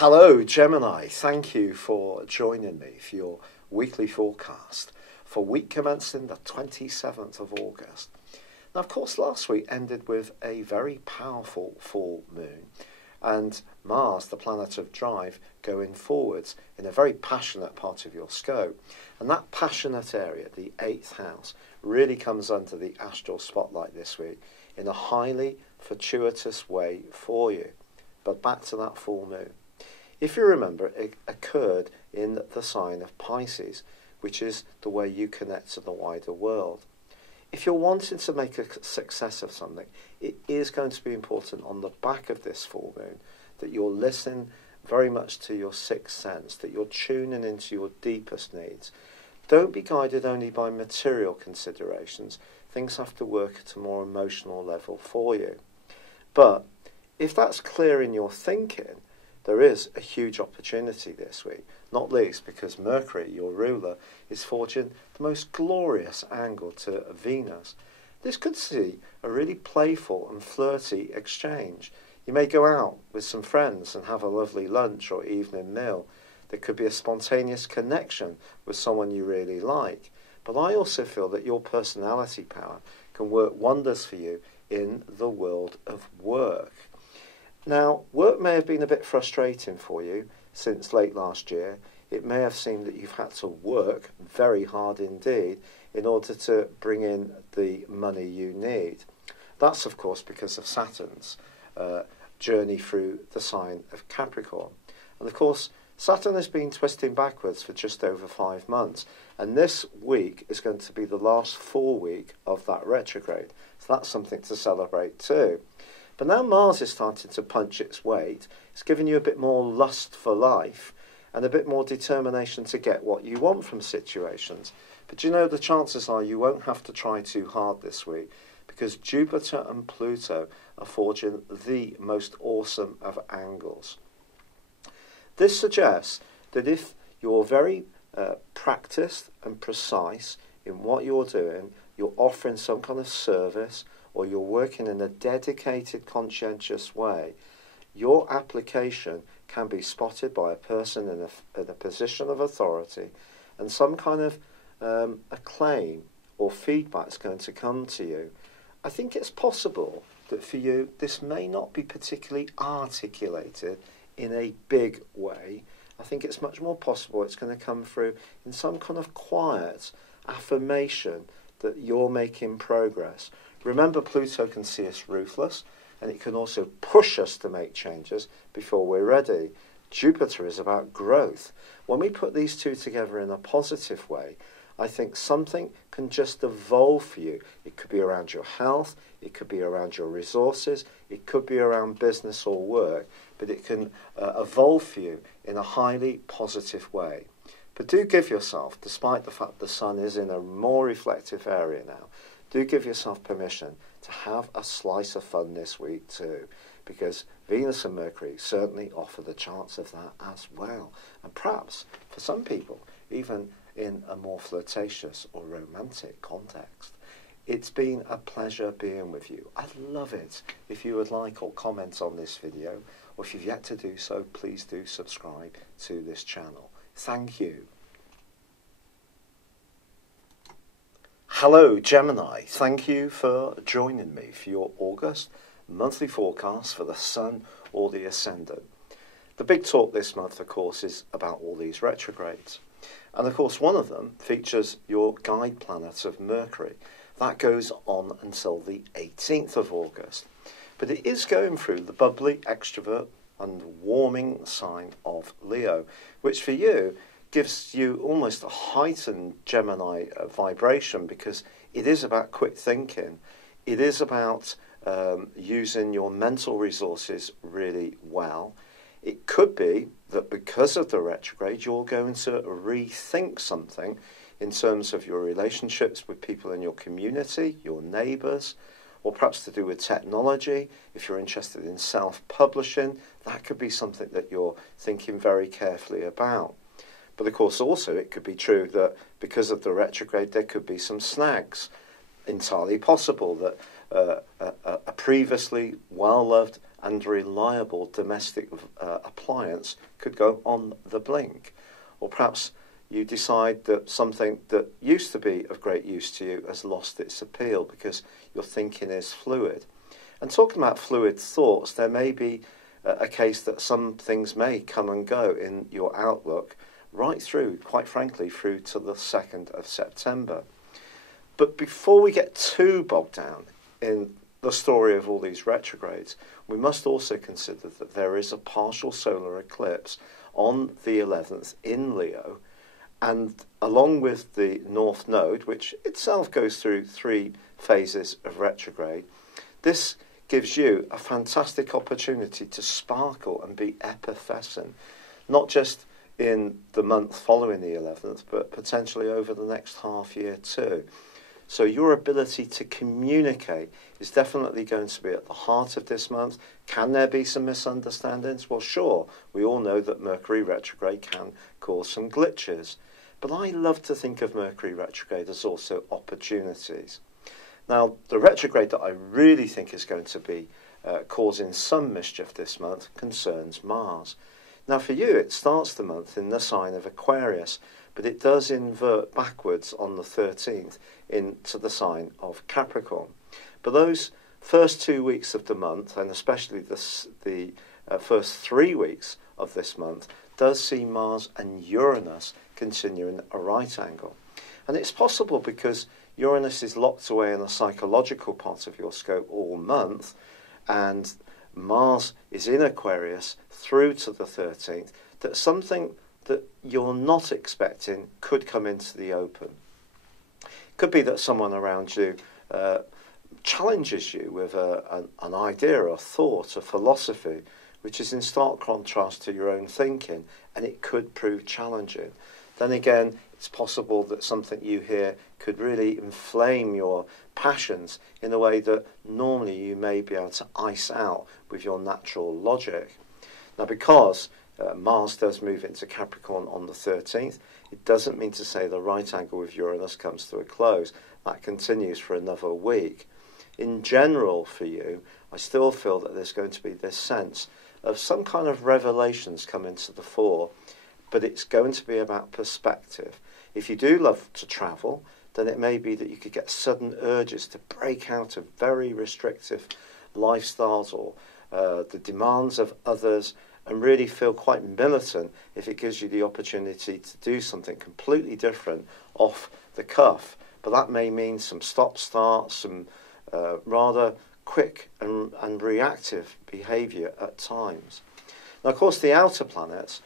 Hello Gemini, thank you for joining me for your weekly forecast for week commencing the 27th of August. Now of course last week ended with a very powerful full moon and Mars, the planet of drive, going forwards in a very passionate part of your scope. And that passionate area, the 8th house, really comes under the astral spotlight this week in a highly fortuitous way for you. But back to that full moon. If you remember, it occurred in the sign of Pisces, which is the way you connect to the wider world. If you're wanting to make a success of something, it is going to be important on the back of this full moon that you're listening very much to your sixth sense, that you're tuning into your deepest needs. Don't be guided only by material considerations. Things have to work at a more emotional level for you. But if that's clear in your thinking, there is a huge opportunity this week, not least because Mercury, your ruler, is forging the most glorious angle to Venus. This could see a really playful and flirty exchange. You may go out with some friends and have a lovely lunch or evening meal. There could be a spontaneous connection with someone you really like. But I also feel that your personality power can work wonders for you in the world of work. Now, work may have been a bit frustrating for you since late last year. It may have seemed that you've had to work very hard indeed in order to bring in the money you need. That's, of course, because of Saturn's journey through the sign of Capricorn. And, of course, Saturn has been twisting backwards for just over 5 months. And this week is going to be the last full week of that retrograde. So that's something to celebrate too. But now Mars is starting to punch its weight. It's giving you a bit more lust for life and a bit more determination to get what you want from situations. But you know, the chances are you won't have to try too hard this week because Jupiter and Pluto are forging the most awesome of angles. This suggests that if you're very practiced and precise in what you're doing, you're offering some kind of service, or you're working in a dedicated, conscientious way, your application can be spotted by a person in a position of authority, and some kind of acclaim or feedback is going to come to you. I think it's possible that for you, this may not be particularly articulated in a big way. I think it's much more possible it's going to come through in some kind of quiet affirmation that you're making progress. Remember, Pluto can see us ruthless, and it can also push us to make changes before we're ready. Jupiter is about growth. When we put these two together in a positive way, I think something can just evolve for you. It could be around your health, it could be around your resources, it could be around business or work, but it can evolve for you in a highly positive way. But do give yourself, despite the fact the sun is in a more reflective area now, do give yourself permission to have a slice of fun this week too, because Venus and Mercury certainly offer the chance of that as well. And perhaps, for some people, even in a more flirtatious or romantic context. It's been a pleasure being with you. I'd love it if you would like or comment on this video, or if you've yet to do so, please do subscribe to this channel. Thank you. Hello Gemini, thank you for joining me for your August monthly forecast for the Sun or the Ascendant. The big talk this month, of course, is about all these retrogrades. And of course, one of them features your guide planet of Mercury. That goes on until the 18th of August. But it is going through the bubbly, extrovert and warming sign of Leo, which for you gives you almost a heightened Gemini vibration, because it is about quick thinking. It is about using your mental resources really well. It could be that because of the retrograde, you're going to rethink something in terms of your relationships with people in your community, your neighbours, or perhaps to do with technology. If you're interested in self-publishing, that could be something that you're thinking very carefully about. But of course also it could be true that because of the retrograde there could be some snags. Entirely possible that a previously well-loved and reliable domestic appliance could go on the blink. Or perhaps you decide that something that used to be of great use to you has lost its appeal because your thinking is fluid. And talking about fluid thoughts, there may be a case that some things may come and go in your outlook right through, quite frankly, through to the 2nd of September. But before we get too bogged down in the story of all these retrogrades, we must also consider that there is a partial solar eclipse on the 11th in Leo, and along with the North Node, which itself goes through 3 phases of retrograde, this gives you a fantastic opportunity to sparkle and be effervescent, not just in the month following the 11th, but potentially over the next half year too. So your ability to communicate is definitely going to be at the heart of this month. Can there be some misunderstandings? Well, sure. We all know that Mercury retrograde can cause some glitches. But I love to think of Mercury retrograde as also opportunities. Now, the retrograde that I really think is going to be causing some mischief this month concerns Mars. Now, for you, it starts the month in the sign of Aquarius, but it does invert backwards on the 13th into the sign of Capricorn. But those first 2 weeks of the month, and especially the first 3 weeks of this month, does see Mars and Uranus continuing a right angle. And it's possible because Uranus is locked away in a psychological part of your scope all month, and Mars is in Aquarius through to the 13th, that something that you're not expecting could come into the open. It could be that someone around you challenges you with an idea, a thought, a philosophy, which is in stark contrast to your own thinking, and it could prove challenging. Then again, it's possible that something you hear could really inflame your passions in a way that normally you may be able to ice out with your natural logic. Now, because Mars does move into Capricorn on the 13th, it doesn't mean to say the right angle with Uranus comes to a close. That continues for another week. In general, for you, I still feel that there's going to be this sense of some kind of revelations coming to the fore, but it's going to be about perspective. If you do love to travel, then it may be that you could get sudden urges to break out of very restrictive lifestyles or the demands of others, and really feel quite militant if it gives you the opportunity to do something completely different off the cuff. But that may mean some stop-start, some rather quick and reactive behaviour at times. Now, of course, the outer planets,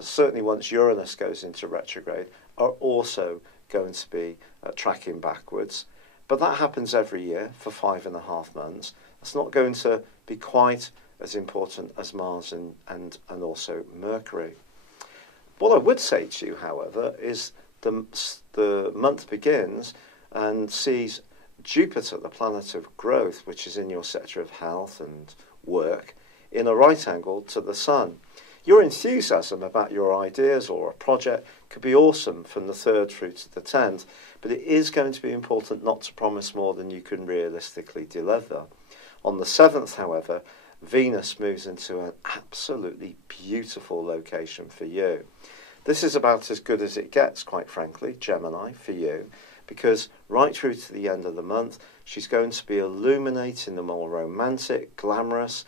certainly once Uranus goes into retrograde, are also going to be tracking backwards. But that happens every year for 5.5 months. It's not going to be quite as important as Mars and also Mercury. What I would say to you, however, is the month begins and sees Jupiter, the planet of growth, which is in your sector of health and work, in a right angle to the Sun. Your enthusiasm about your ideas or a project could be awesome from the 3rd through to the 10th, but it is going to be important not to promise more than you can realistically deliver. On the 7th, however, Venus moves into an absolutely beautiful location for you. This is about as good as it gets, quite frankly, Gemini, for you, because right through to the end of the month, she's going to be illuminating the more romantic, glamorous,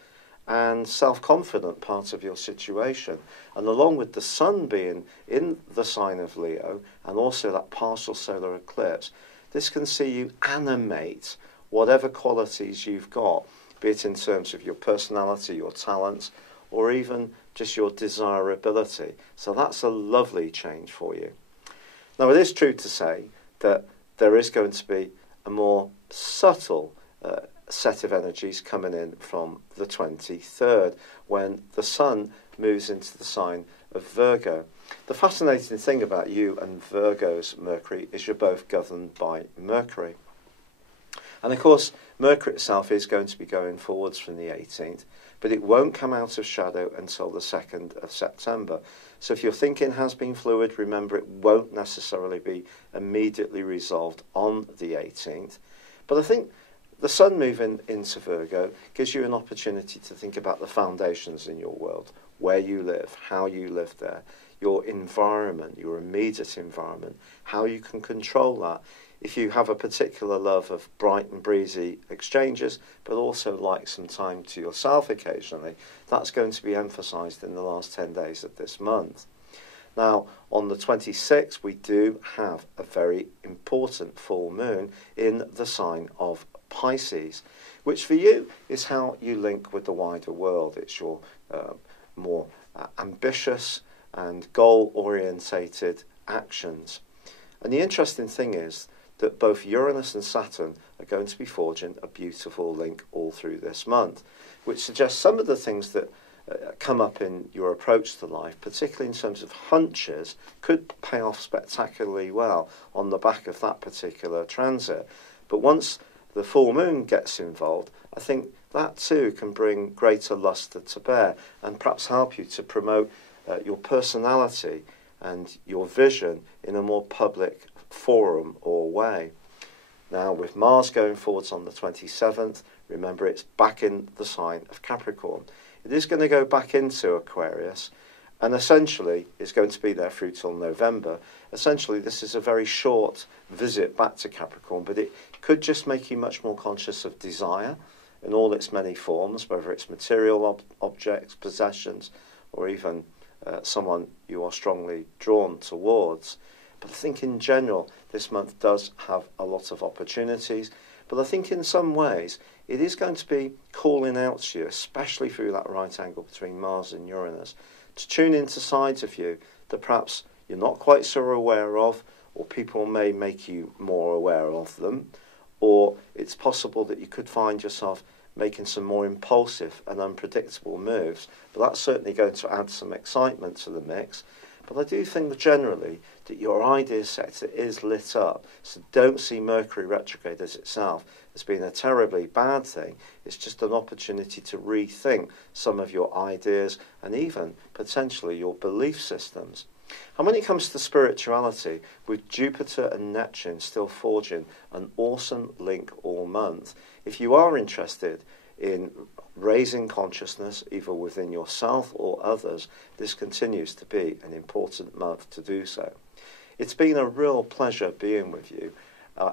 and self-confident part of your situation. And along with the Sun being in the sign of Leo, and also that partial solar eclipse, this can see you animate whatever qualities you've got, be it in terms of your personality, your talents, or even just your desirability. So that's a lovely change for you. Now, it is true to say that there is going to be a more subtle set of energies coming in from the 23rd, when the Sun moves into the sign of Virgo. The fascinating thing about you and Virgo's Mercury is you're both governed by Mercury. And of course, Mercury itself is going to be going forwards from the 18th, but it won't come out of shadow until the 2nd of September. So if your thinking has been fluid, remember it won't necessarily be immediately resolved on the 18th. But I think the sun moving into Virgo gives you an opportunity to think about the foundations in your world, where you live, how you live there, your environment, your immediate environment, how you can control that. If you have a particular love of bright and breezy exchanges, but also like some time to yourself occasionally, that's going to be emphasised in the last 10 days of this month. Now, on the 26th, we do have a very important full moon in the sign of Pisces, which for you is how you link with the wider world. It's your more ambitious and goal-orientated actions. And the interesting thing is that both Uranus and Saturn are going to be forging a beautiful link all through this month, which suggests some of the things that come up in your approach to life, particularly in terms of hunches, could pay off spectacularly well on the back of that particular transit. But once the full moon gets involved, I think that too can bring greater lustre to bear and perhaps help you to promote your personality and your vision in a more public forum or way. Now, with Mars going forwards on the 27th, remember it's back in the sign of Capricorn. It is going to go back into Aquarius, and essentially it's going to be there through till November. Essentially, this is a very short visit back to Capricorn, but it could just make you much more conscious of desire in all its many forms, whether it's material objects, possessions, or even someone you are strongly drawn towards. But I think in general, this month does have a lot of opportunities. But I think in some ways, it is going to be calling out to you, especially through that right angle between Mars and Uranus, to tune into sides of you that perhaps you're not quite so aware of, or people may make you more aware of them, or it's possible that you could find yourself making some more impulsive and unpredictable moves. But that's certainly going to add some excitement to the mix. But I do think that generally that your idea sector is lit up. So don't see Mercury retrograde as itself as being a terribly bad thing. It's just an opportunity to rethink some of your ideas and even potentially your belief systems. And when it comes to spirituality, with Jupiter and Neptune still forging an awesome link all month, if you are interested in raising consciousness either within yourself or others, this continues to be an important month to do so. It's been a real pleasure being with you.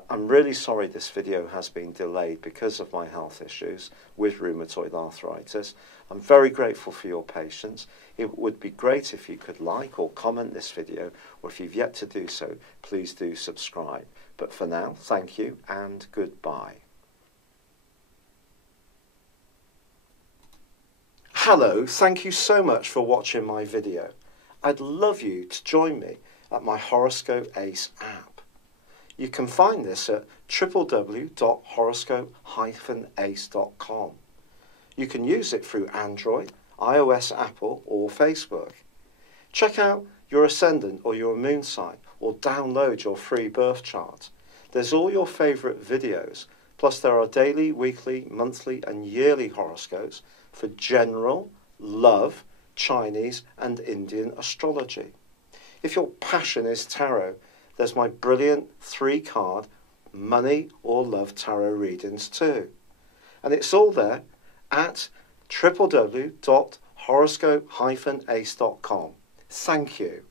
I'm really sorry this video has been delayed because of my health issues with rheumatoid arthritis. I'm very grateful for your patience. It would be great if you could like or comment this video, or if you've yet to do so, please do subscribe. But for now, thank you and goodbye. Hello, thank you so much for watching my video. I'd love you to join me at my Horoscope Ace app. You can find this at www.horoscope-ace.com. You can use it through Android, iOS, Apple or Facebook. Check out your ascendant or your moon sign, or download your free birth chart. There's all your favourite videos, plus there are daily, weekly, monthly and yearly horoscopes for general, love, Chinese and Indian astrology. If your passion is tarot, there's my brilliant 3-card money or love tarot readings too. And it's all there at www.horoscope-ace.com. Thank you.